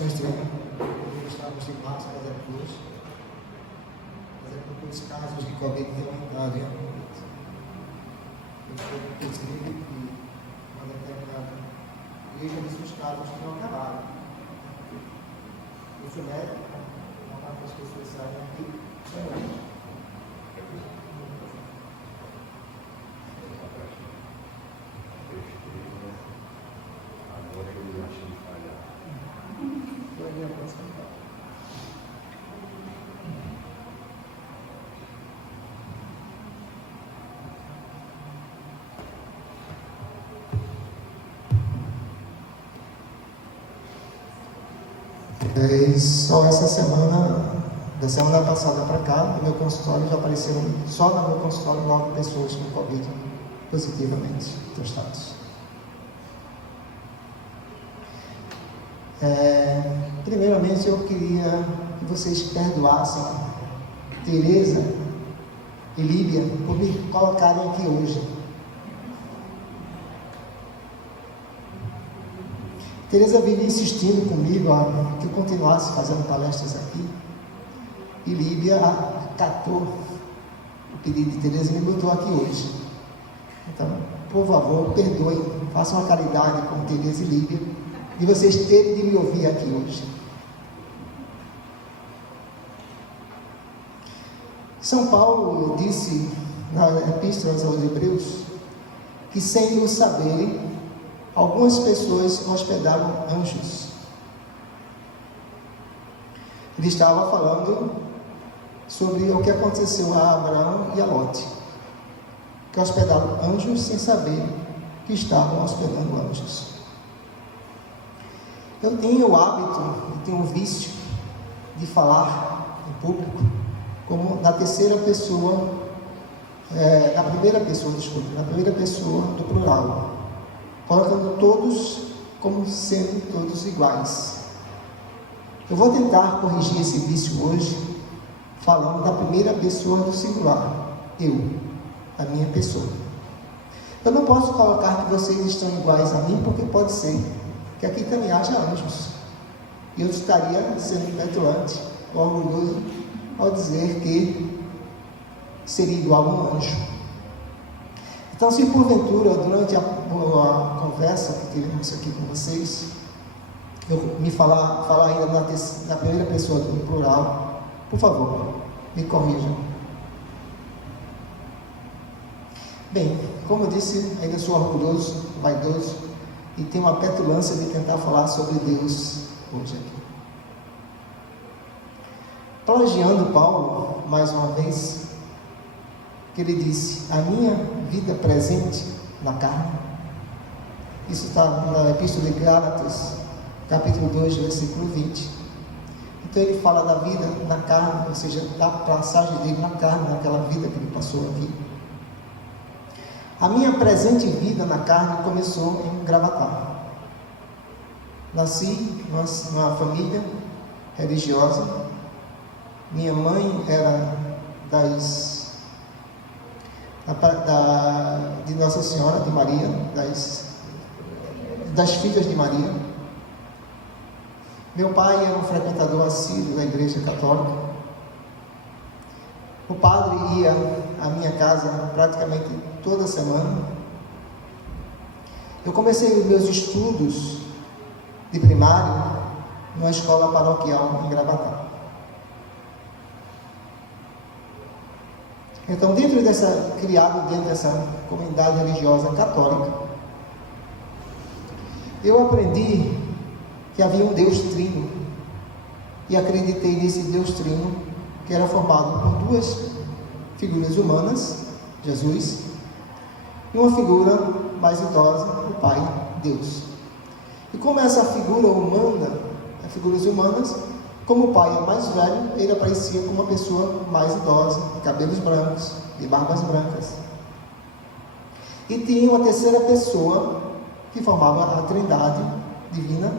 condições de estávamos em março, mas é depois. Mas é porque os casos de Covid têm aumentado realmente. Eu percebi que uma determinada igreja disse os casos que não acabaram. Isso é uma parte das pessoas saem aqui, Agora eu achei de falhar. Só essa semana, da semana passada para cá, no meu consultório já apareceram, só no meu consultório, 9 pessoas com Covid positivamente testados. Primeiramente, eu queria que vocês perdoassem Tereza e Líbia por me colocarem aqui hoje. Tereza vive insistindo comigo que eu continuasse fazendo palestras aqui. E Líbia acatou o pedido de Tereza e me botou aqui hoje. Então, por favor, perdoem, façam uma caridade com Tereza e Líbia, de vocês terem de me ouvir aqui hoje. São Paulo disse na Epístola aos Hebreus que, sem o saberem, algumas pessoas hospedaram anjos. Ele estava falando sobre o que aconteceu a Abraão e a Lote, que hospedaram anjos sem saber que estavam hospedando anjos. Eu tenho o hábito, eu tenho o vício de falar em público como na terceira pessoa, na primeira pessoa do plural, colocando todos como sendo todos iguais. Eu vou tentar corrigir esse vício hoje, falando da primeira pessoa do singular, eu, a minha pessoa. Eu não posso colocar que vocês estão iguais a mim, porque pode ser que aqui também haja anjos. E eu estaria sendo petulante, orgulhoso, ao dizer que seria igual a um anjo. Então, se porventura, durante a conversa que tivemos aqui com vocês, eu me falar ainda na primeira pessoa do plural, por favor, me corrijam. Bem, como eu disse, ainda sou orgulhoso, vaidoso, e tenho uma petulância de tentar falar sobre Deus hoje aqui. Plagiando Paulo, mais uma vez, que ele disse: a minha vida presente na carne. Isso está na Epístola de Gálatas, capítulo 2, versículo 20. Então ele fala da vida na carne, ou seja, da passagem dele na carne, naquela vida que ele passou aqui. A minha presente vida na carne começou em Gravatá. Nasci numa família religiosa. Minha mãe era de Nossa Senhora de Maria, das filhas de Maria. Meu pai era um frequentador assíduo da Igreja Católica. O padre ia à minha casa praticamente toda semana. Eu comecei os meus estudos de primário numa escola paroquial em Gravatá. Então, criado dentro dessa comunidade religiosa católica, eu aprendi que havia um Deus trino, e acreditei nesse Deus trino, que era formado por 2 figuras humanas, Jesus, e uma figura mais idosa, o Pai, Deus. E como essa figura humana, as figuras humanas, como o pai é mais velho, ele aparecia como uma pessoa mais idosa, de cabelos brancos, de barbas brancas. E tinha uma terceira pessoa que formava a Trindade divina,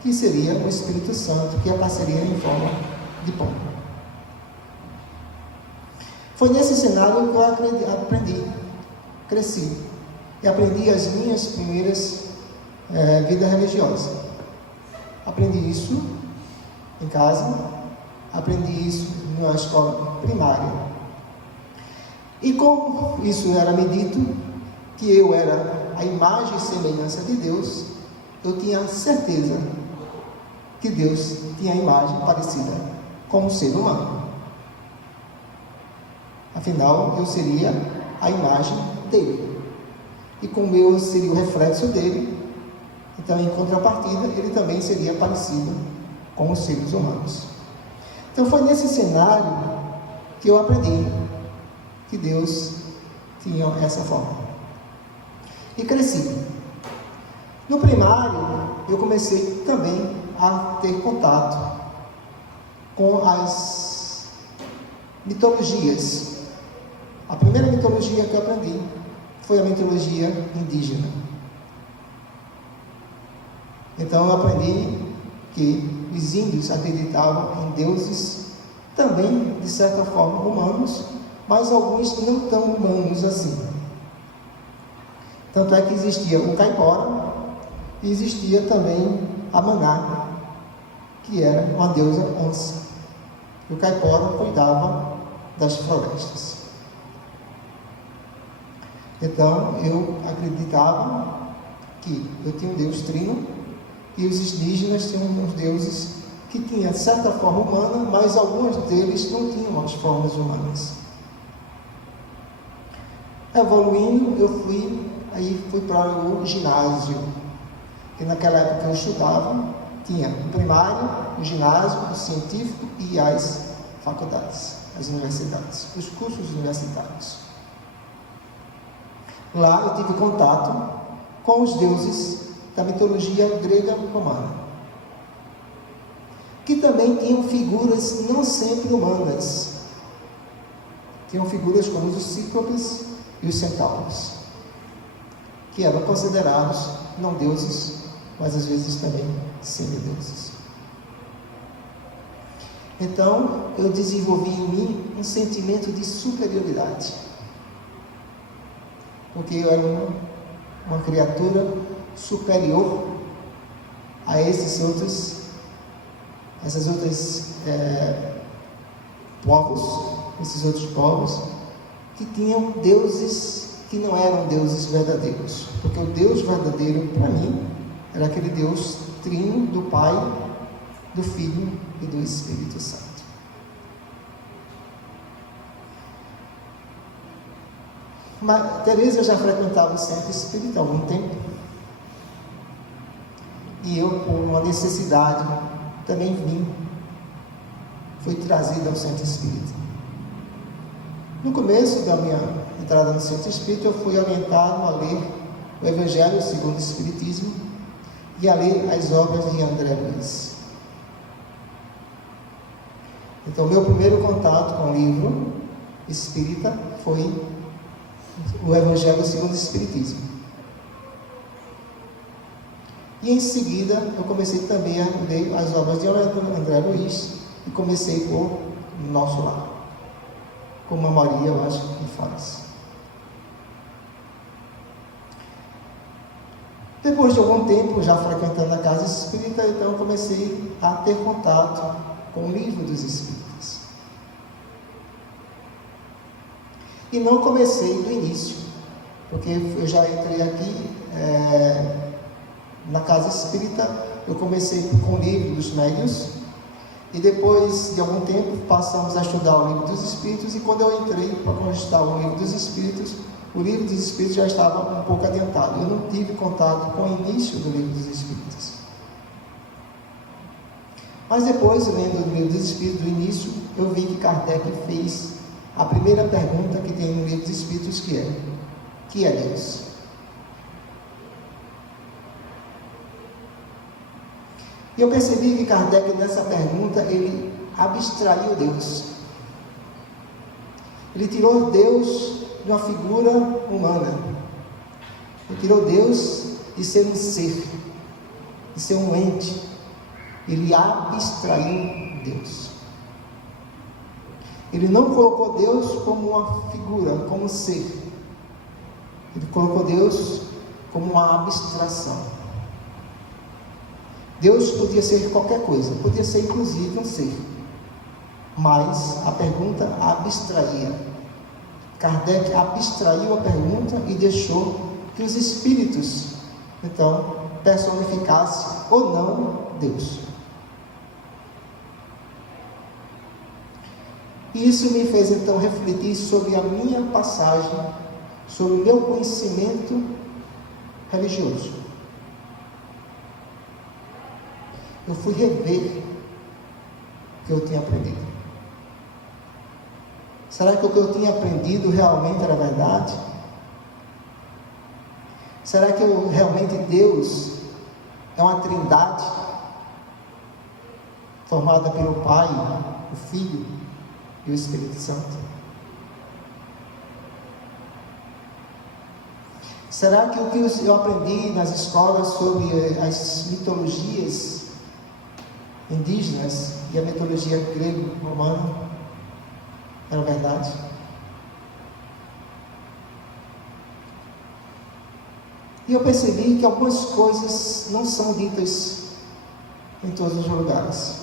que seria o Espírito Santo, que apareceria em forma de pomba. Foi nesse cenário que eu aprendi, cresci, e aprendi as minhas primeiras vida religiosa. Aprendi isso em casa, aprendi isso numa escola primária. E como isso era me dito, que eu era a imagem e semelhança de Deus, eu tinha certeza que Deus tinha a imagem parecida com o ser humano. Afinal, eu seria a imagem dele. E como eu seria o reflexo dele, então, em contrapartida, ele também seria parecido com os seres humanos. Então, foi nesse cenário que eu aprendi que Deus tinha essa forma. E cresci. No primário, eu comecei também a ter contato com as mitologias. A primeira mitologia que eu aprendi foi a mitologia indígena. Então eu aprendi que os índios acreditavam em deuses também, de certa forma, humanos, mas alguns não tão humanos assim. Tanto é que existia o Caipora e existia também a Maná, que era uma deusa onça. O Caipora cuidava das florestas. Então eu acreditava que eu tinha um Deus trino e os indígenas tinham uns deuses que tinham certa forma humana, mas alguns deles não tinham as formas humanas. Evoluindo, eu fui para o ginásio, que naquela época eu estudava, tinha o primário, o ginásio, o científico e as faculdades, as universidades, os cursos universitários. Lá eu tive contato com os deuses da mitologia grega romana, que também tinham figuras não sempre humanas. Tinham figuras como os cíclopes e os centauros, que eram considerados não deuses, mas às vezes também semideuses. Então, eu desenvolvi em mim um sentimento de superioridade, porque eu era uma criatura superior a essas outras esses outros povos que tinham deuses que não eram deuses verdadeiros, porque o Deus verdadeiro para mim era aquele Deus trino do Pai, do Filho e do Espírito Santo. Mas Teresa já frequentava o centro espírita há algum tempo, e eu, por uma necessidade, também fui trazido ao centro espírita. No começo da minha entrada no centro espírita, eu fui orientado a ler o Evangelho segundo o Espiritismo e a ler as obras de André Luiz. Então, meu primeiro contato com o livro espírita foi o Evangelho segundo o Espiritismo. E em seguida, eu comecei também a ler as obras de André Luiz e comecei por Nosso Lar, como a maioria eu acho que faz. Depois de algum tempo, já frequentando a casa espírita, então eu comecei a ter contato com o livro dos Espíritos. E não comecei do início, porque eu já entrei aqui na casa espírita, eu comecei com o livro dos médiuns, e depois de algum tempo passamos a estudar o livro dos Espíritos, e quando eu entrei para consultar o livro dos Espíritos, o livro dos Espíritos já estava um pouco adiantado. Eu não tive contato com o início do livro dos Espíritos. Mas depois, lendo o livro dos Espíritos do início, eu vi que Kardec fez a primeira pergunta que tem no livro dos Espíritos, que é Deus? E eu percebi que Kardec, nessa pergunta, ele abstraiu Deus. Ele tirou Deus de uma figura humana. Ele tirou Deus de ser um ser, de ser um ente. Ele abstraiu Deus. Ele não colocou Deus como uma figura, como um ser. Ele colocou Deus como uma abstração. Deus podia ser qualquer coisa, podia ser inclusive um ser, mas a pergunta abstraía. Kardec abstraiu a pergunta e deixou que os espíritos, então, personificassem ou não Deus. E isso me fez então refletir sobre a minha passagem, sobre o meu conhecimento religioso. Eu fui rever o que eu tinha aprendido. Será que o que eu tinha aprendido realmente era verdade? Será que realmente Deus é uma trindade formada pelo Pai, o Filho e o Espírito Santo? Será que o que eu aprendi nas escolas sobre as mitologias indígenas e a mitologia grego-romana era verdade? E eu percebi que algumas coisas não são ditas em todos os lugares.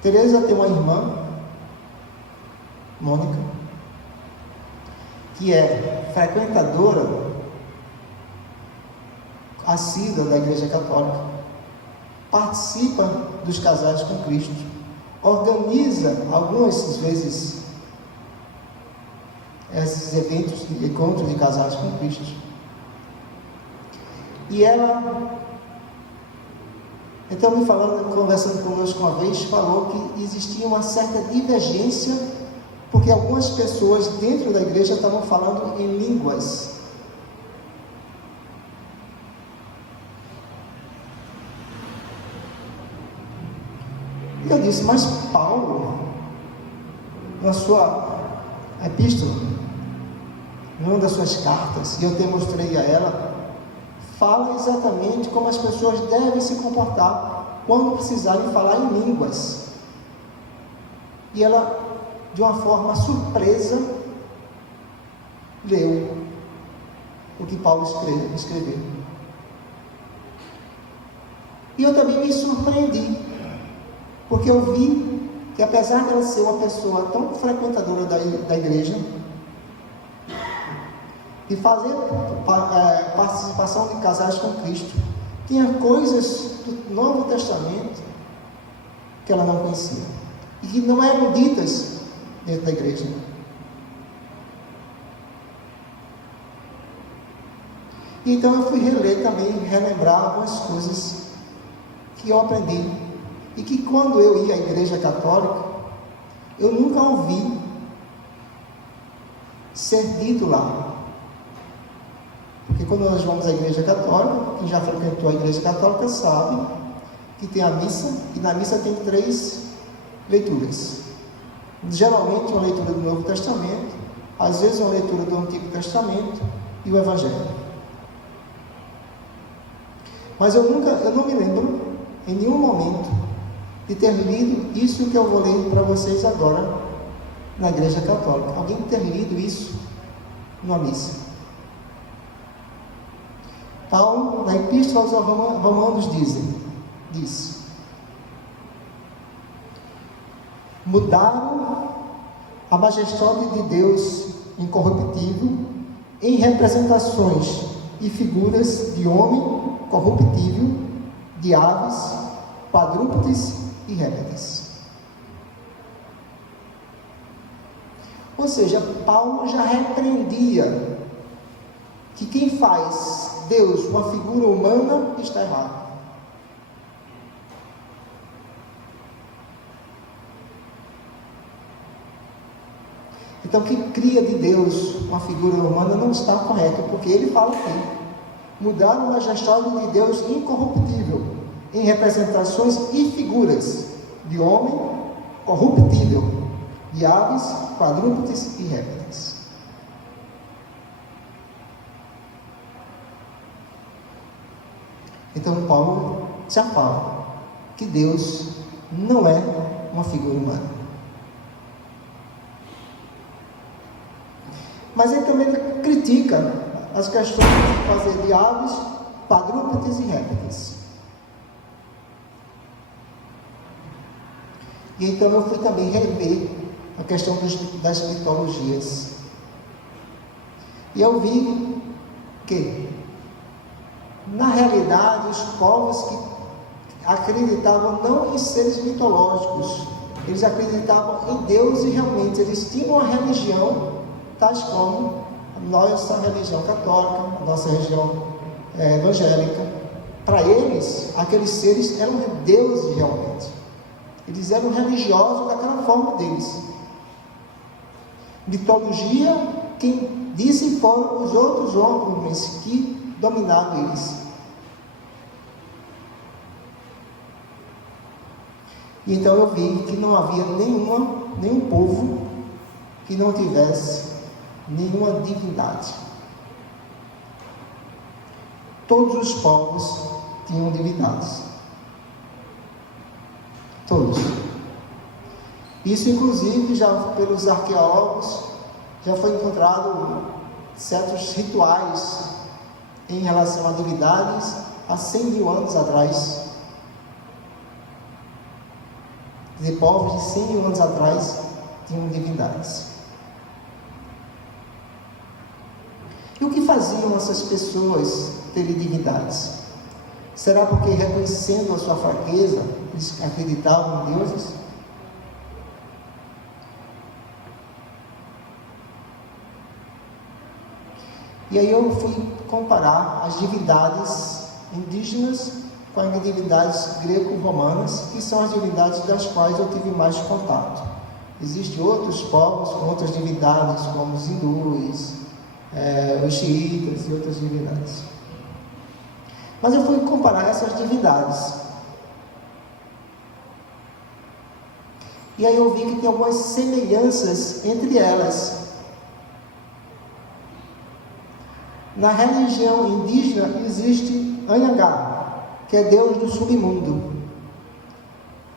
Teresa tem uma irmã, Mônica, que é frequentadora assídua da Igreja Católica, participa dos Casais com Cristo, organiza algumas vezes esses eventos de encontros de casais com Cristo. E ela, então, conversando conosco uma vez, falou que existia uma certa divergência, porque algumas pessoas dentro da igreja estavam falando em línguas. E eu disse, mas Paulo, na sua epístola, numa das suas cartas, e eu te mostrei a ela, fala exatamente como as pessoas devem se comportar quando precisarem falar em línguas. E ela, de uma forma surpresa, leu o que Paulo escreveu. E eu também me surpreendi, porque eu vi que, apesar de ela ser uma pessoa tão frequentadora da igreja, e fazer participação de casais com Cristo, tinha coisas do Novo Testamento que ela não conhecia e que não eram ditas dentro da igreja. E então eu fui reler também, relembrar algumas coisas que eu aprendi, e que quando eu ia à igreja católica, eu nunca ouvi ser dito lá. Porque quando nós vamos à igreja católica, quem já frequentou a igreja católica sabe que tem a missa, e na missa tem 3 leituras. Geralmente uma leitura do Novo Testamento, às vezes uma leitura do Antigo Testamento e o Evangelho. Mas eu não me lembro em nenhum momento de ter lido isso que eu vou ler para vocês agora na igreja católica. Alguém ter lido isso numa missa. Paulo, na Epístola aos Romanos, diz: mudaram a majestade de Deus incorruptível em representações e figuras de homem corruptível, de aves, quadrúpedes e répteis. Ou seja, Paulo já repreendia que quem faz Deus uma figura humana está errado. Então, quem cria de Deus uma figura humana não está correto, porque ele fala aqui: mudaram a majestade de Deus incorruptível em representações e figuras de homem corruptível, de aves, quadrúpedes e répteis. Então Paulo já fala que Deus não é uma figura humana. Mas ele também critica as questões de fazer de aves quadrúpedes e répteis. E então eu fui também rever a questão das mitologias. E eu vi que, na realidade, os povos que acreditavam não em seres mitológicos, eles acreditavam em Deus e realmente eles tinham uma religião, tais como a nossa religião católica, a nossa religião evangélica. Para eles, aqueles seres eram deuses realmente. Eles eram religiosos daquela forma deles. Mitologia, quem disse foram os outros homens que dominavam eles. E então eu vi que não havia nenhum povo que não tivesse nenhuma divindade. Todos os povos tinham divindades. Todos. Isso, inclusive, já pelos arqueólogos, já foi encontrado certos rituais em relação a divindades há 100 mil anos atrás. Quer dizer, povos de 100 mil anos atrás tinham divindades. E o que faziam essas pessoas terem divindades? Será porque, reconhecendo a sua fraqueza, eles acreditavam em deuses? E aí eu fui comparar as divindades indígenas com as divindades greco-romanas, que são as divindades das quais eu tive mais contato. Existem outros povos com outras divindades, como os hindus, os xiitas e outras divindades. Mas eu fui comparar essas divindades. E aí eu vi que tem algumas semelhanças entre elas. Na religião indígena existe Anhangá, que é Deus do submundo.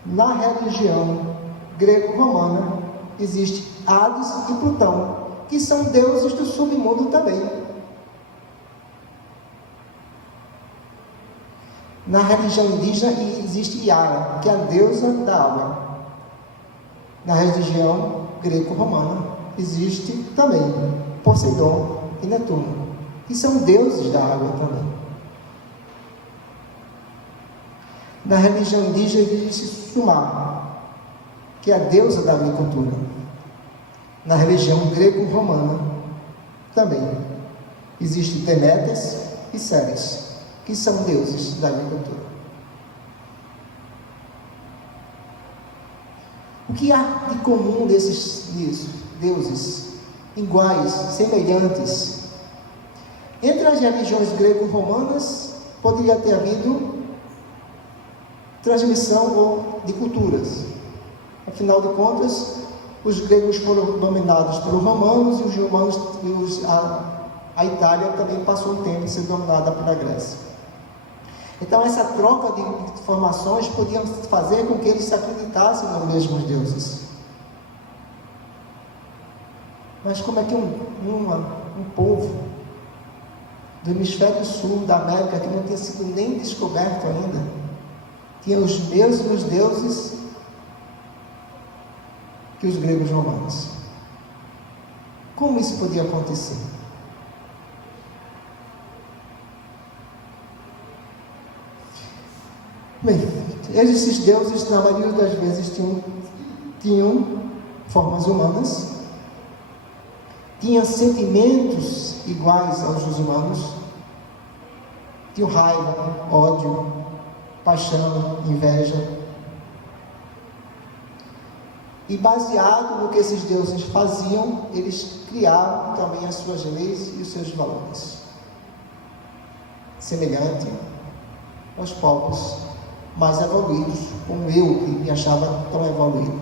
Na religião greco-romana existe Hades e Plutão, que são deuses do submundo também. Na religião indígena existe Yara, que é a deusa da água. Na religião greco-romana existe também Poseidon e Netuno, que são deuses da água também. Na religião indígena existe Sumar, que é a deusa da agricultura. Na religião greco-romana também existe Deméter e Ceres, que são deuses da agricultura. O que há de comum desses deuses, iguais, semelhantes? Entre as religiões greco-romanas, poderia ter havido transmissão de culturas. Afinal de contas, os gregos foram dominados pelos romanos e os romanos, a Itália também passou um tempo sendo dominada pela Grécia. Então essa troca de informações podia fazer com que eles acreditassem nos mesmos deuses. Mas como é que um povo do hemisfério sul da América, que não tinha sido nem descoberto ainda, tinha os mesmos deuses que os gregos romanos? Como isso podia acontecer? Bem, esses deuses, na maioria das vezes, tinham formas humanas, tinham sentimentos iguais aos dos humanos, tinham raiva, ódio, paixão, inveja. E baseado no que esses deuses faziam, eles criaram também as suas leis e os seus valores. Semelhante aos povos mais evoluídos, como eu, que me achava tão evoluído.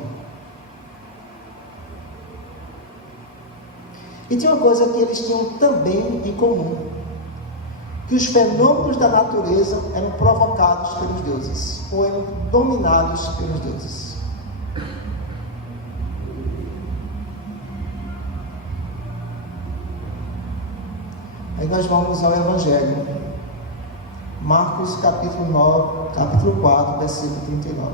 E tinha uma coisa que eles tinham também em comum, que os fenômenos da natureza eram provocados pelos deuses, ou eram dominados pelos deuses. Aí nós vamos ao Evangelho. Marcos capítulo 4, versículo 39.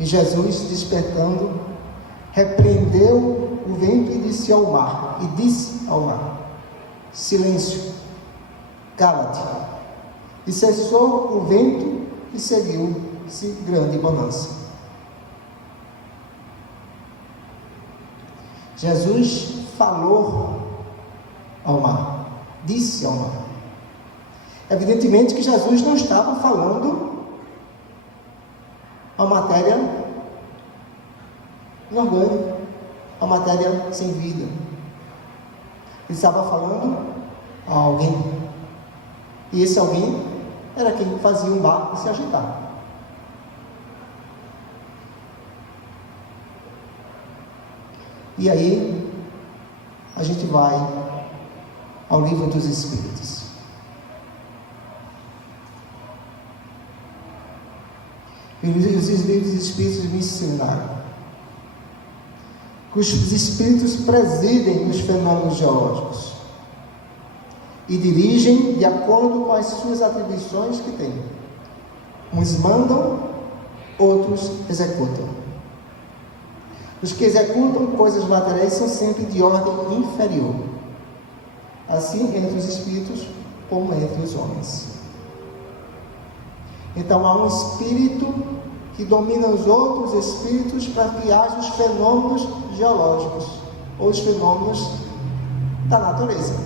E Jesus, despertando, repreendeu o vento e disse ao mar, silêncio, cala-te. E cessou o vento e seguiu-se grande bonança. Jesus falou ao mar, disse ao mar. Evidentemente que Jesus não estava falando a matéria inorgânica, a matéria sem vida. Ele estava falando a alguém. E esse alguém era quem fazia um barco se agitar. E aí, a gente vai ao Livro dos Espíritos. E os livros dos Espíritos me ensinaram que os Espíritos presidem os fenômenos geológicos e dirigem de acordo com as suas atribuições que têm. Uns mandam, outros executam. Os que executam coisas materiais são sempre de ordem inferior, assim entre os espíritos como entre os homens. Então há um espírito que domina os outros espíritos para que haja os fenômenos geológicos ou os fenômenos da natureza.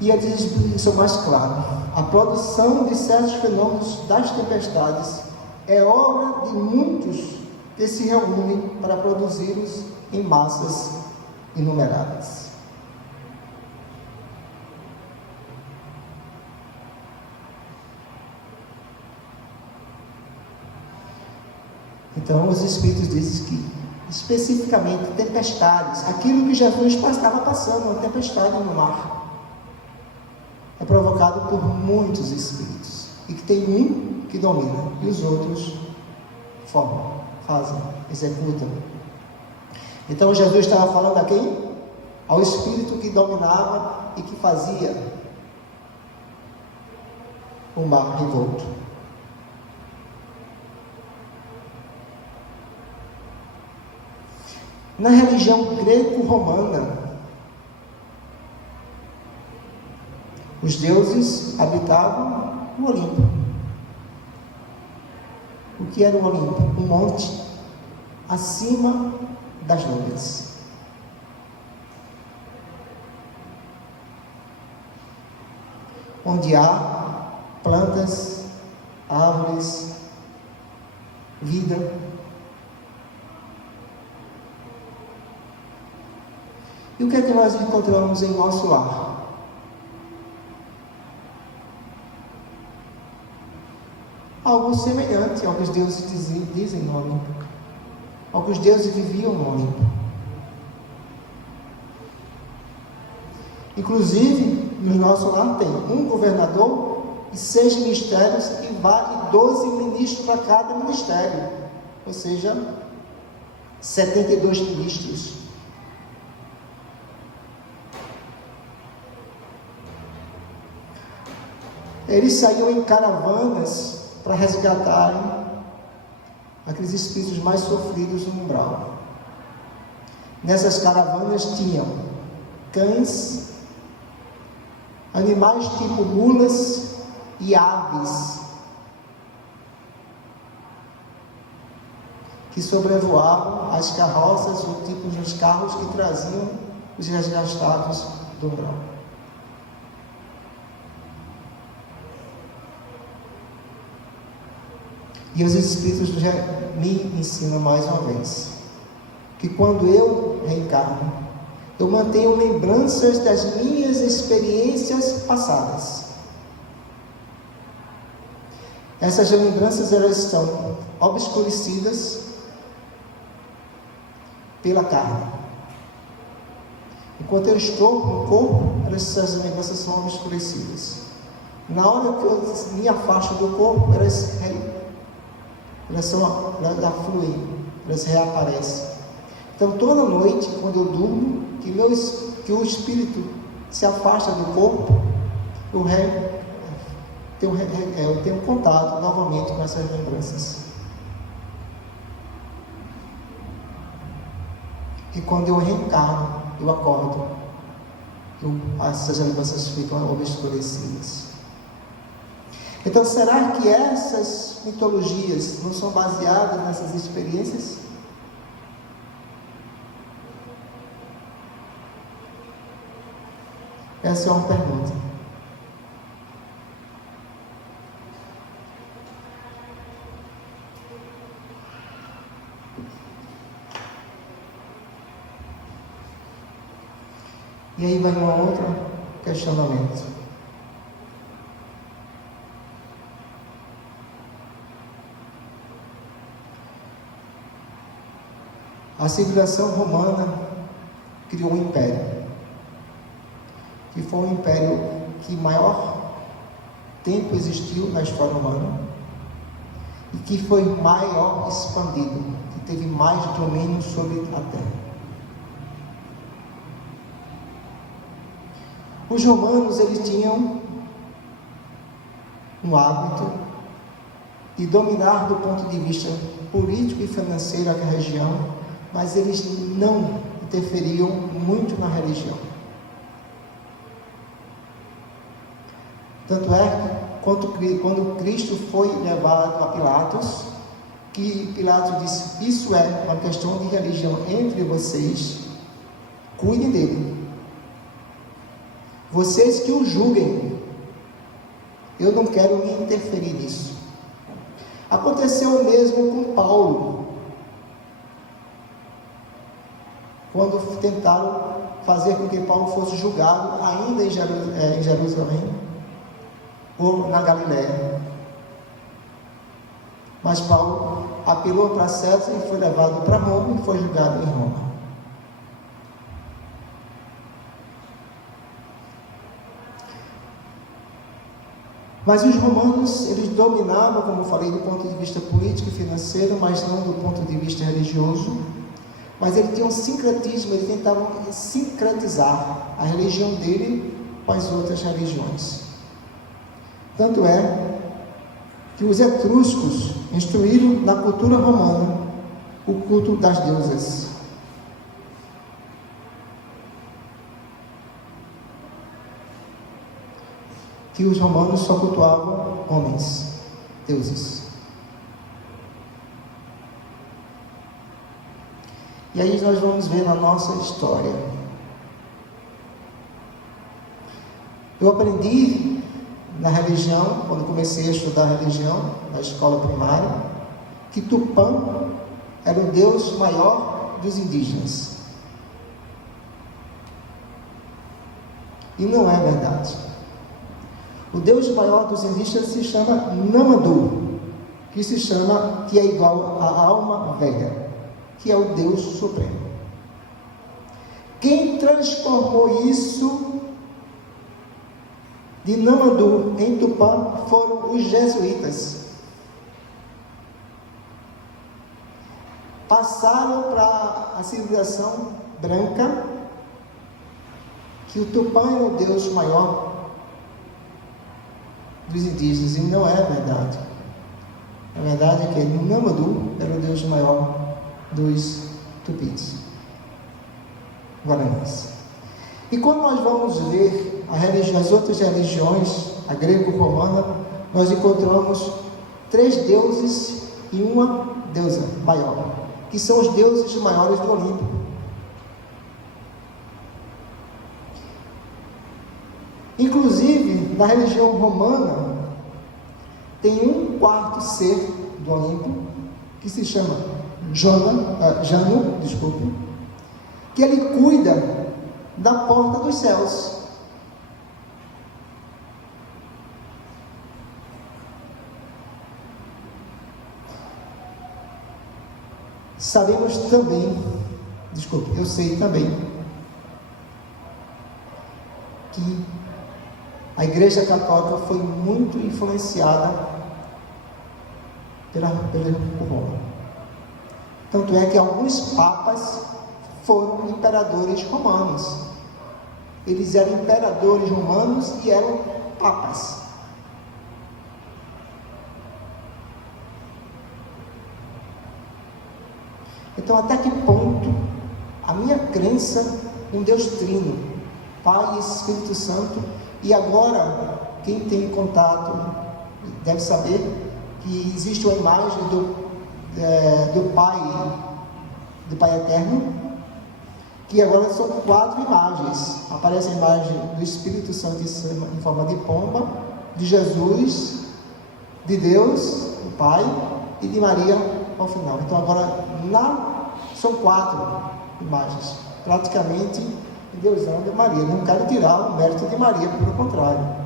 E a descrição mais clara: a produção de certos fenômenos das tempestades é obra de muitos que se reúnem para produzi-los em massas inumeráveis. Então, os Espíritos dizem que, especificamente, tempestades, aquilo que Jesus estava passando, uma tempestade no mar, é provocado por muitos espíritos, e que tem um que domina, e os outros formam, fazem, executam. Então Jesus estava falando a quem? Ao espírito que dominava e que fazia o mar revolto. Na religião greco-romana, os deuses habitavam o Olimpo. O que era o Olimpo? Um monte acima das nuvens. Onde há plantas, árvores, vida. E o que é que nós encontramos em nosso lar? Algo semelhante ao que os deuses dizem no Olimpo, ao que os deuses viviam no Olimpo. Inclusive, no nosso lar tem um governador e 6 ministérios e 12 ministros para cada ministério, ou seja, 72 ministros. Eles saíam em caravanas para resgatarem aqueles espíritos mais sofridos no umbral. Nessas caravanas tinham cães, animais tipo mulas e aves que sobrevoavam as carroças ou tipo dos carros que traziam os resgatados do umbral. E os Espíritos me ensinam mais uma vez que quando eu reencarno, eu mantenho lembranças das minhas experiências passadas. Essas lembranças, elas estão obscurecidas pela carne. Enquanto eu estou no corpo, essas lembranças são obscurecidas. Na hora que eu me afasto do corpo, elas elas afluem, elas reaparecem. Então, toda noite, quando eu durmo, que o espírito se afasta do corpo, eu tenho contato novamente com essas lembranças. E quando eu reencarno, eu acordo, essas lembranças ficam obscurecidas. Então, será que essas mitologias não são baseadas nessas experiências? Essa é uma pergunta. E aí vai um outro questionamento. A civilização romana criou um império, que foi um império que maior tempo existiu na história humana e que foi maior expandido, que teve mais domínio sobre a terra. Os romanos, eles tinham um hábito de dominar do ponto de vista político e financeiro a região, mas eles não interferiam muito na religião. Tanto é que quando Cristo foi levado a Pilatos, que Pilatos disse: isso é uma questão de religião entre vocês, cuidem dele. Vocês que o julguem, eu não quero me interferir nisso. Aconteceu o mesmo com Paulo, quando tentaram fazer com que Paulo fosse julgado ainda em Jerusalém ou na Galiléia. Mas Paulo apelou para César e foi levado para Roma e foi julgado em Roma. Mas os romanos, eles dominavam, como eu falei, do ponto de vista político e financeiro, mas não do ponto de vista religioso. Mas eles tinham um sincretismo, eles tentavam sincretizar a religião dele com as outras religiões. Tanto é que os etruscos instruíram na cultura romana o culto das deusas. Que os romanos só cultuavam homens, deuses. E aí nós vamos ver na nossa história. Eu aprendi na religião, quando comecei a estudar religião, na escola primária, que Tupã era o deus maior dos indígenas. E não é verdade. O deus maior dos indígenas se chama Namadu, que é igual à alma velha, que é o Deus Supremo. Quem transformou isso de Namadu em Tupã foram os jesuítas. Passaram para a civilização branca que o Tupã é o Deus maior dos indígenas, e não é verdade. A verdade é que Namadu era o Deus maior dos tupis, guaranis. E quando nós vamos ver as outras religiões, a greco-romana, nós encontramos 3 deuses e uma deusa maior, que são os deuses maiores do Olimpo. Inclusive, na religião romana, tem um quarto ser do Olimpo, que se chama Jano, que ele cuida da porta dos céus. Sabemos também, eu sei também, que a Igreja Católica foi muito influenciada por Roma. Tanto é que alguns papas foram imperadores romanos. Eles eram imperadores romanos e eram papas. Então, até que ponto a minha crença em Deus Trino, Pai e Espírito Santo, e agora, quem tem contato deve saber que existe uma imagem do Pai Eterno, que agora são 4 imagens. Aparece a imagem do Espírito Santo em forma de pomba, de Jesus, de Deus, o Pai, e de Maria ao final. Então agora são 4 imagens, praticamente endeusando Maria. Não quero tirar o mérito de Maria, pelo contrário,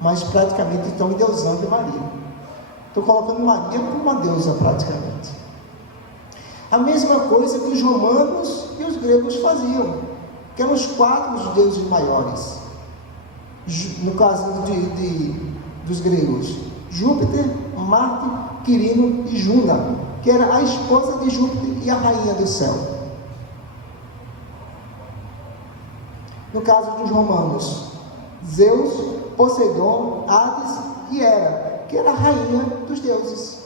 mas praticamente estão endeusando Maria. Estou colocando Maria como uma deusa praticamente. A mesma coisa que os romanos e os gregos faziam, que eram os 4 deuses maiores. No caso dos gregos, Júpiter, Marte, Quirino e Juna, que era a esposa de Júpiter e a rainha do céu. No caso dos romanos, Zeus, Poseidon, Hades e Hera, que era a rainha dos deuses.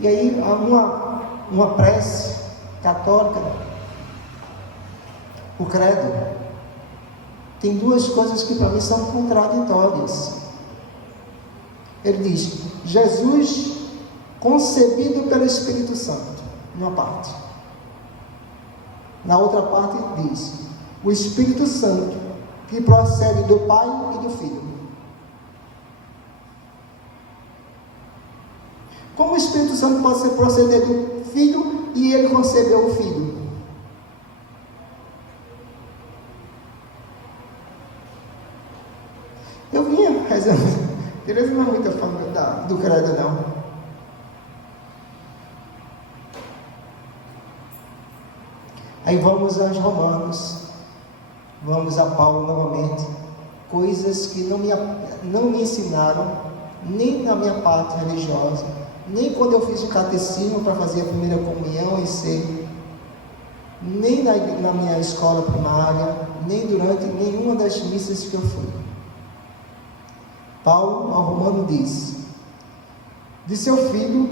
E aí há uma prece católica, o credo, tem 2 coisas que para mim são contraditórias. Ele diz: Jesus concebido pelo Espírito Santo, uma parte. Na outra parte diz: o Espírito Santo, que procede do Pai e do Filho. Como o Espírito Santo pode proceder do Filho e ele concebeu o Filho? Eu vinha rezando. Tereza não é muito fã do credo, não. Aí vamos aos Romanos, vamos a Paulo novamente. Coisas que não me ensinaram, nem na minha parte religiosa, nem quando eu fiz o catecismo para fazer a primeira comunhão e ser, nem na minha escola primária, nem durante nenhuma das missas que eu fui. Paulo ao Romano diz: de seu filho,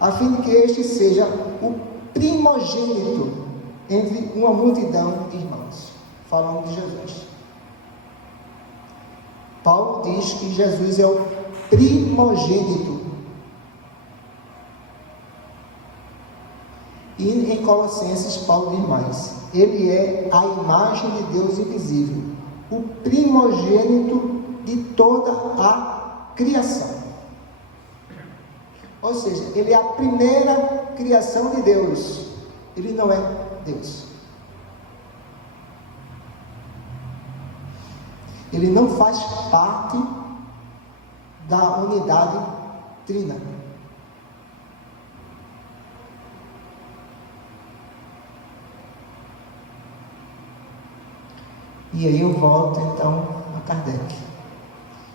a fim de que este seja o primogênito entre uma multidão de irmãos, falando de Jesus. Paulo diz que Jesus é o primogênito. E em Colossenses, Paulo diz mais: ele é a imagem de Deus invisível, o primogênito de toda a criação. Ou seja, ele é a primeira criação de Deus. Ele não é Deus. Ele não faz parte da unidade trina. E aí eu volto então a Kardec.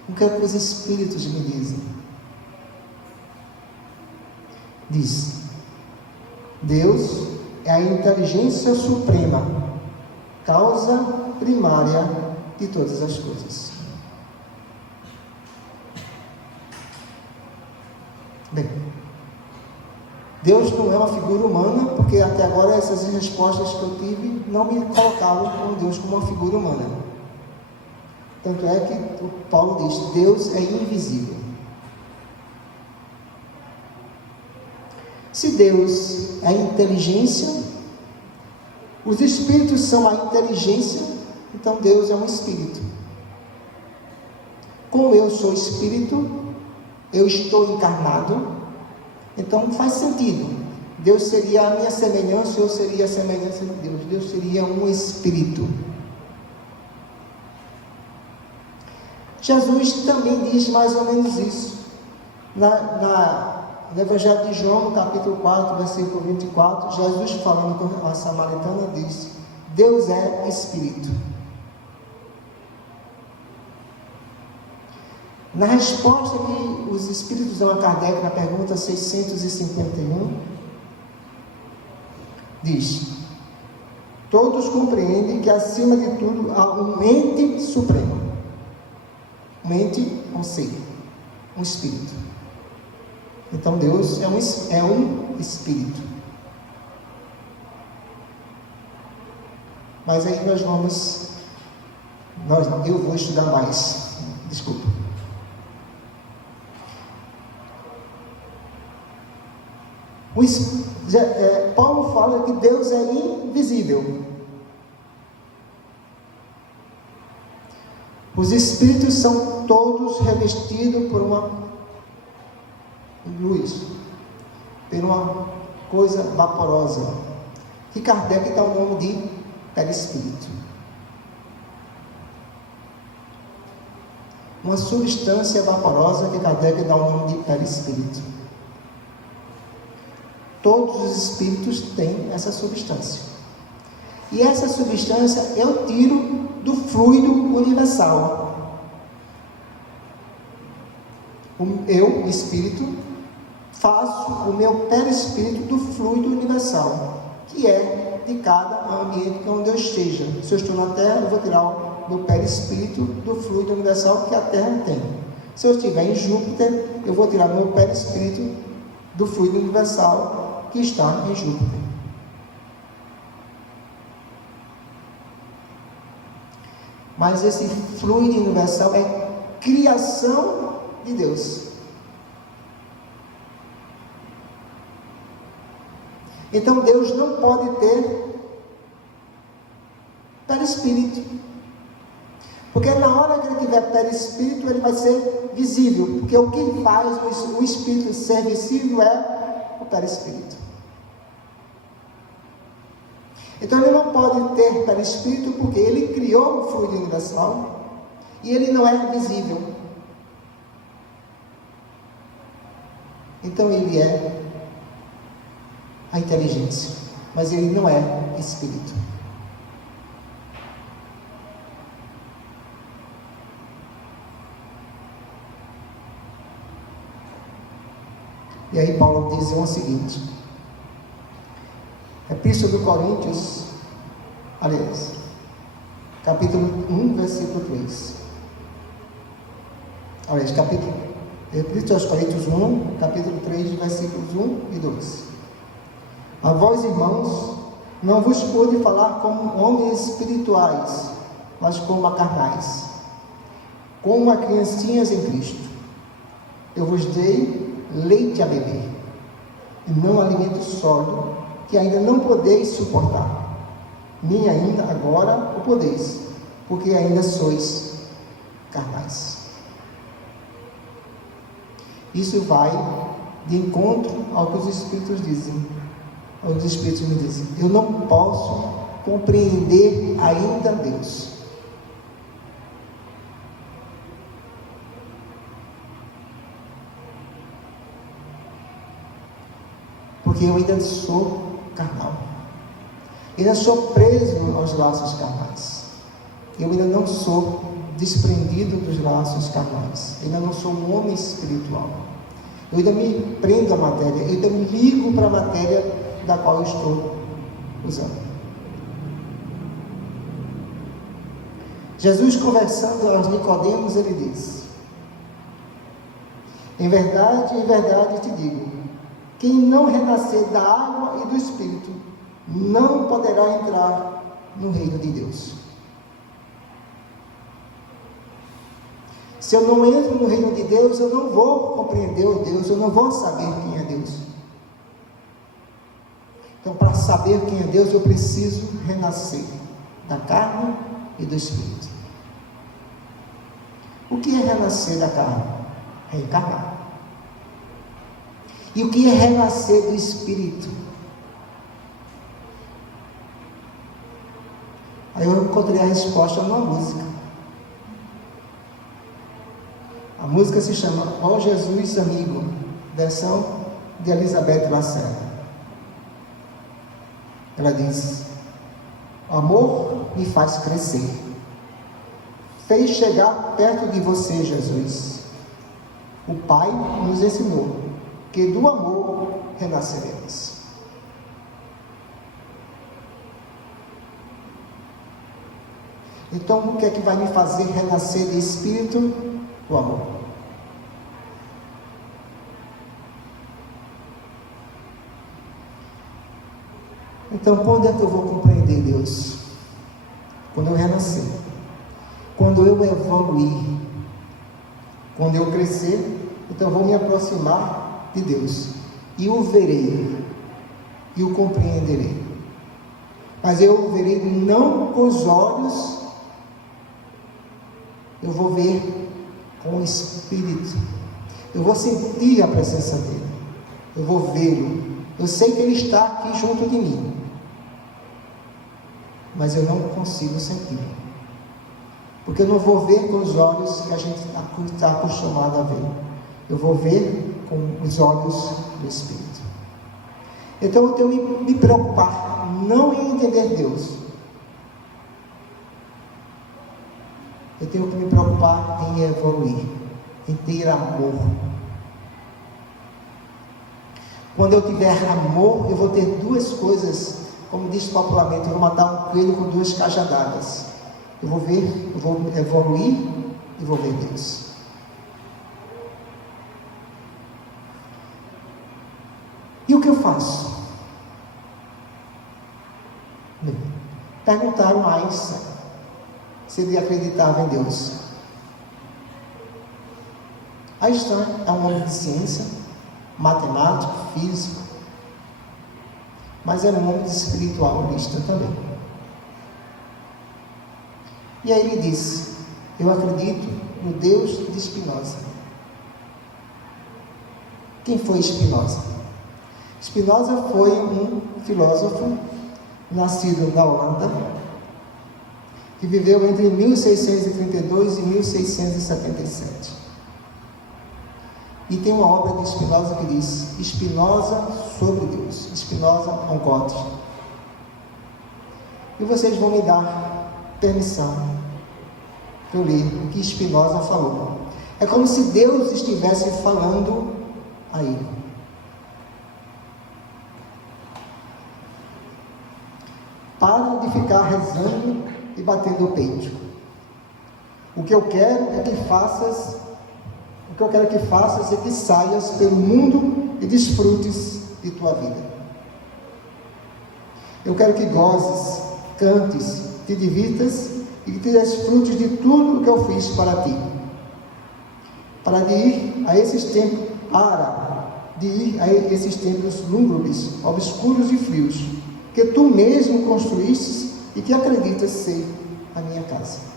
O que é que os Espíritos me dizem? Diz: Deus é a inteligência suprema, causa primária de todas as coisas. Bem, Deus não é uma figura humana, porque até agora essas respostas que eu tive não me colocavam com Deus como uma figura humana. Tanto é que o Paulo diz: Deus é invisível. Se Deus é a inteligência, os Espíritos são a inteligência, então Deus é um Espírito. Como eu sou Espírito, eu estou encarnado, então faz sentido. Deus seria a minha semelhança, eu seria a semelhança de Deus. Deus seria um Espírito. Jesus também diz mais ou menos isso. no Evangelho de João, capítulo 4, versículo 24, Jesus falando com a samaritana diz: Deus é Espírito. Na resposta que os Espíritos dão a Kardec na pergunta 651, diz: todos compreendem que acima de tudo há um ente supremo, um ente, um ser, um Espírito. Então Deus é um Espírito. Mas aí eu vou estudar mais. Desculpa. Paulo fala que Deus é invisível. Os Espíritos são todos revestidos por uma luz, por uma coisa vaporosa, que Kardec dá o nome de perispírito. Uma substância vaporosa que Kardec dá o nome de perispírito. Todos os espíritos têm essa substância. E essa substância eu tiro do fluido universal. Eu, espírito, faço o meu perispírito do fluido universal, que é de cada ambiente onde eu esteja. Se eu estou na Terra, eu vou tirar o meu perispírito do fluido universal que a Terra tem. Se eu estiver em Júpiter, eu vou tirar o meu perispírito do fluido universal que está em Júpiter. Mas esse fluido universal é criação de Deus. Então Deus não pode ter perispírito. Porque na hora que ele tiver perispírito, ele vai ser visível. Porque o que faz o espírito ser visível é o perispírito. Então ele não pode ter perispírito porque ele criou o fluido universal e ele não é visível. Então ele é a inteligência, mas ele não é espírito. E aí Paulo diz o seguinte: Epístola do Coríntios, aliás, capítulo 1, versículo 3. Aliás, Epístola aos Coríntios 1, capítulo 3, versículos 1 e 2. A vós, irmãos, não vos pude falar como homens espirituais, mas como a carnais, como a criancinhas em Cristo. Eu vos dei leite a beber, e não alimento sólido, que ainda não podeis suportar, nem ainda agora o podeis, porque ainda sois carnais. Isso vai de encontro ao que os Espíritos dizem. Os Espíritos me dizem: eu não posso compreender ainda Deus. Porque eu ainda sou carnal. Ainda sou preso aos laços carnais. Eu ainda não sou desprendido dos laços carnais. Eu ainda não sou um homem espiritual. Eu ainda me prendo à matéria. Eu ainda me ligo para a matéria da qual eu estou usando. Jesus, conversando aos Nicodemos, ele diz: em verdade te digo, quem não renascer da água e do Espírito não poderá entrar no reino de Deus. Se eu não entro no reino de Deus, eu não vou compreender o Deus, eu não vou saber quem é Deus. Então, para saber quem é Deus, eu preciso renascer da carne e do Espírito. O que é renascer da carne? Reencarnar. E o que é renascer do Espírito? Aí eu encontrei a resposta numa música. A música se chama Ó Jesus Amigo, versão de Elizabeth Lacerda. Ela diz: o amor me faz crescer. Fez chegar perto de você, Jesus. O Pai nos ensinou que do amor renasceremos. Então, o que é que vai me fazer renascer de espírito? O amor. Então, quando é que eu vou compreender Deus? Quando eu renascer. Quando eu evoluir. Quando eu crescer, então eu vou me aproximar de Deus. E o verei. E o compreenderei. Mas eu o verei não com os olhos. Eu vou ver com o Espírito. Eu vou sentir a presença dele. Eu vou vê-lo. Eu sei que ele está aqui junto de mim. Mas eu não consigo sentir. Porque eu não vou ver com os olhos que a gente está acostumado a ver. Eu vou ver com os olhos do Espírito. Então eu tenho que me preocupar não em entender Deus. Eu tenho que me preocupar em evoluir, em ter amor. Quando eu tiver amor, eu vou ter duas coisas, como diz popularmente, eu vou matar um coelho com duas cajadadas. Eu vou evoluir e vou ver Deus. E o que eu faço? Perguntaram a Einstein se ele acreditava em Deus. Einstein é um homem de ciência, matemático, físico, mas era um homem espiritualista também. E aí ele disse: eu acredito no Deus de Spinoza. Quem foi Spinoza? Spinoza foi um filósofo nascido na Holanda, que viveu entre 1632 e 1677. E tem uma obra de Spinoza que diz: Spinoza sobre Deus, Spinoza on God. E vocês vão me dar permissão para eu ler o que Spinoza falou. É como se Deus estivesse falando a ele. Para de ficar rezando e batendo o peito. O que eu quero é que faças é que saias pelo mundo e desfrutes de tua vida. Eu quero que gozes, cantes, te divirtas e que te desfrutes de tudo o que eu fiz para ti. Para de ir a esses templos lúgubres, obscuros e frios, que tu mesmo construíste e que acreditas ser a minha casa.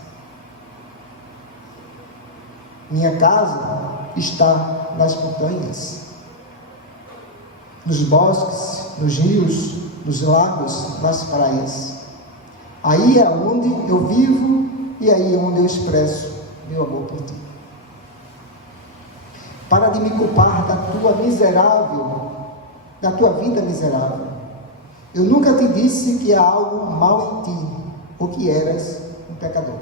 Minha casa está nas montanhas, nos bosques, nos rios, nos lagos, nas praias. Aí é onde eu vivo e aí é onde eu expresso meu amor por ti. Para de me culpar da tua vida miserável. Eu nunca te disse que há algo mal em ti, ou que eras um pecador,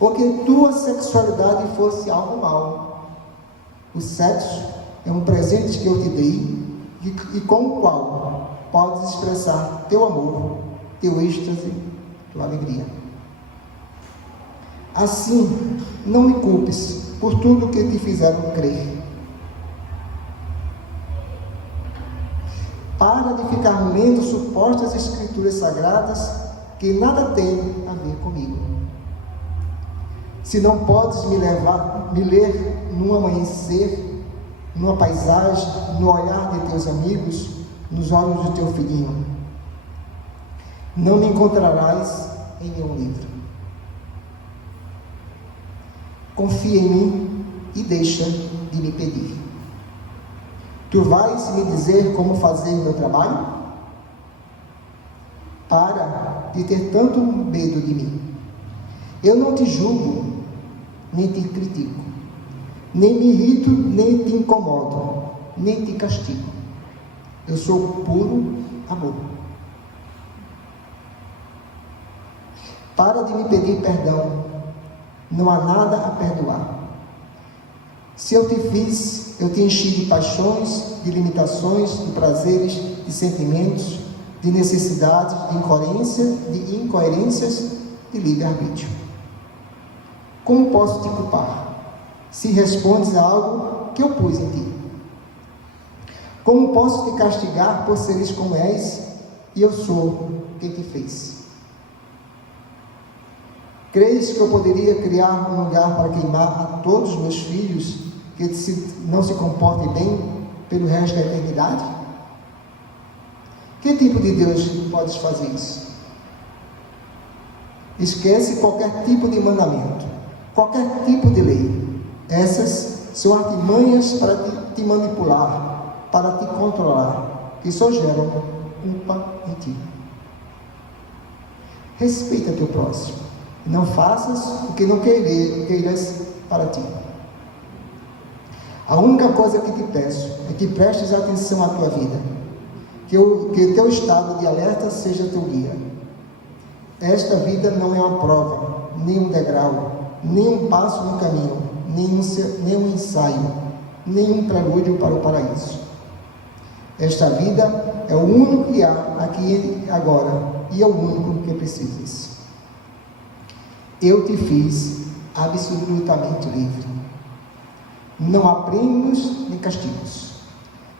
ou que tua sexualidade fosse algo mal. O sexo é um presente que eu te dei e com o qual podes expressar teu amor, teu êxtase, tua alegria. Assim, não me culpes por tudo que te fizeram crer. Para de ficar lendo supostas escrituras sagradas que nada têm a ver comigo. Se não podes me ler num amanhecer, numa paisagem, no olhar de teus amigos, nos olhos do teu filhinho, não me encontrarás em nenhum livro. Confia em mim e deixa de me pedir. Tu vais me dizer como fazer o meu trabalho? Para de ter tanto medo de mim. Eu não te julgo, nem te critico, nem me irrito, nem te incomodo. nem te castigo. Eu sou puro amor. Para de me pedir perdão. Não há nada a perdoar. Se eu te fiz, eu te enchi de paixões, de limitações, de prazeres, de sentimentos, de necessidades, de incoerências, de livre-arbítrio. Como posso te culpar, se respondes a algo que eu pus em ti? Como posso te castigar por seres como és, e eu sou quem te fez? Crees que eu poderia criar um lugar para queimar a todos os meus filhos que não se comportem bem pelo resto da eternidade? Que tipo de Deus podes fazer isso? Esquece qualquer tipo de mandamento, qualquer tipo de lei. Essas são artimanhas para te manipular, para te controlar, que só geram culpa em ti. Respeita teu próximo. Não faças o que não queiras para ti. A única coisa que te peço é que prestes atenção à tua vida, que teu estado de alerta seja teu guia. Esta vida não é uma prova, nem um degrau, nem um passo no caminho, nem um ensaio, nem um prelúdio para o paraíso. Esta vida é o único que há aqui e agora, e é o único que precisas. Eu te fiz absolutamente livre. Não há prêmios nem castigos.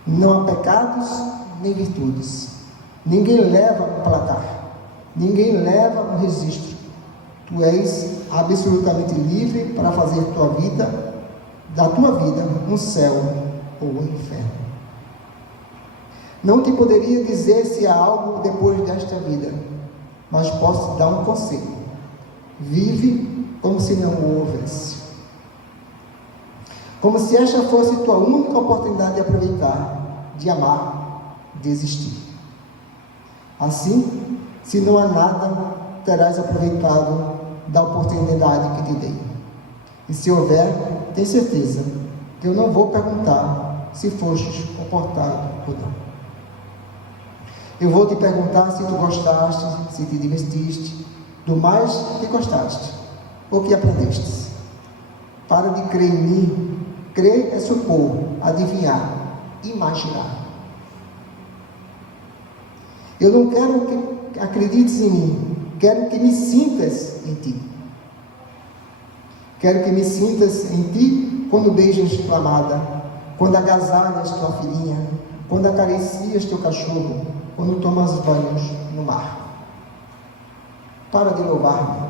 Não há pecados nem virtudes. Ninguém leva um placar. Ninguém leva um registro. Tu és absolutamente livre para fazer da tua vida, um céu ou um inferno. Não te poderia dizer se há algo depois desta vida, mas posso te dar um conselho. Vive como se não houvesse. Como se esta fosse tua única oportunidade de aproveitar, de amar, de existir. Assim, se não há nada, terás aproveitado da oportunidade que te dei. E se houver, tem certeza que eu não vou perguntar se fostes comportado ou não. Eu vou te perguntar se tu gostaste, se te divertiste, do mais que gostaste, ou que aprendeste. Para de crer em mim. Crer é supor, adivinhar, imaginar. Eu não quero que acredites em mim, quero que me sintas em ti. Quero que me sintas em ti quando beijas tua amada, quando agasalhas tua filhinha, quando acaricias teu cachorro, quando tomas banhos no mar. Para de louvar-me.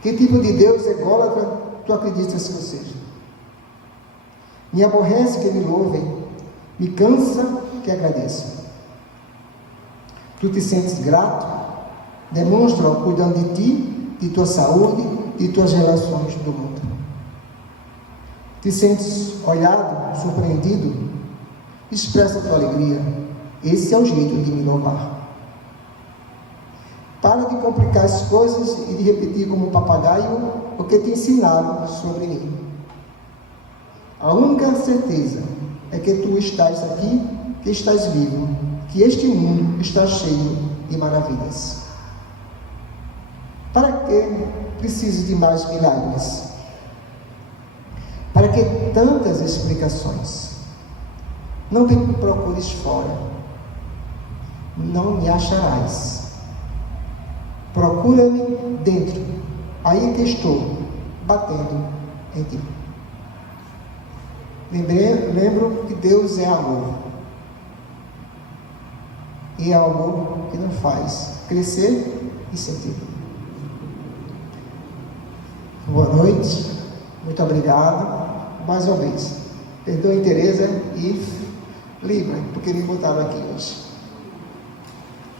Que tipo de Deus ególatra tu acreditas que eu seja? Me aborrece que me louvem, me cansa que agradeçam. Tu te sentes grato? Demonstra cuidando de ti, de tua saúde, de tuas relações do mundo. Te sentes olhado, surpreendido? Expressa tua alegria. Esse é o jeito de me louvar. Para de complicar as coisas e de repetir como um papagaio o que te ensinaram sobre mim. A única certeza é que tu estás aqui, que estás vivo, que este mundo está cheio de maravilhas. Para que preciso de mais milagres? Para que tantas explicações? Não me procures fora. Não me acharás. Procura-me dentro, aí que estou, batendo em ti. Lembro que Deus é amor. E é amor que nos faz crescer e sentir. Boa noite, muito obrigado. Mais uma vez, perdoe Tereza e Libra, porque me botaram aqui hoje.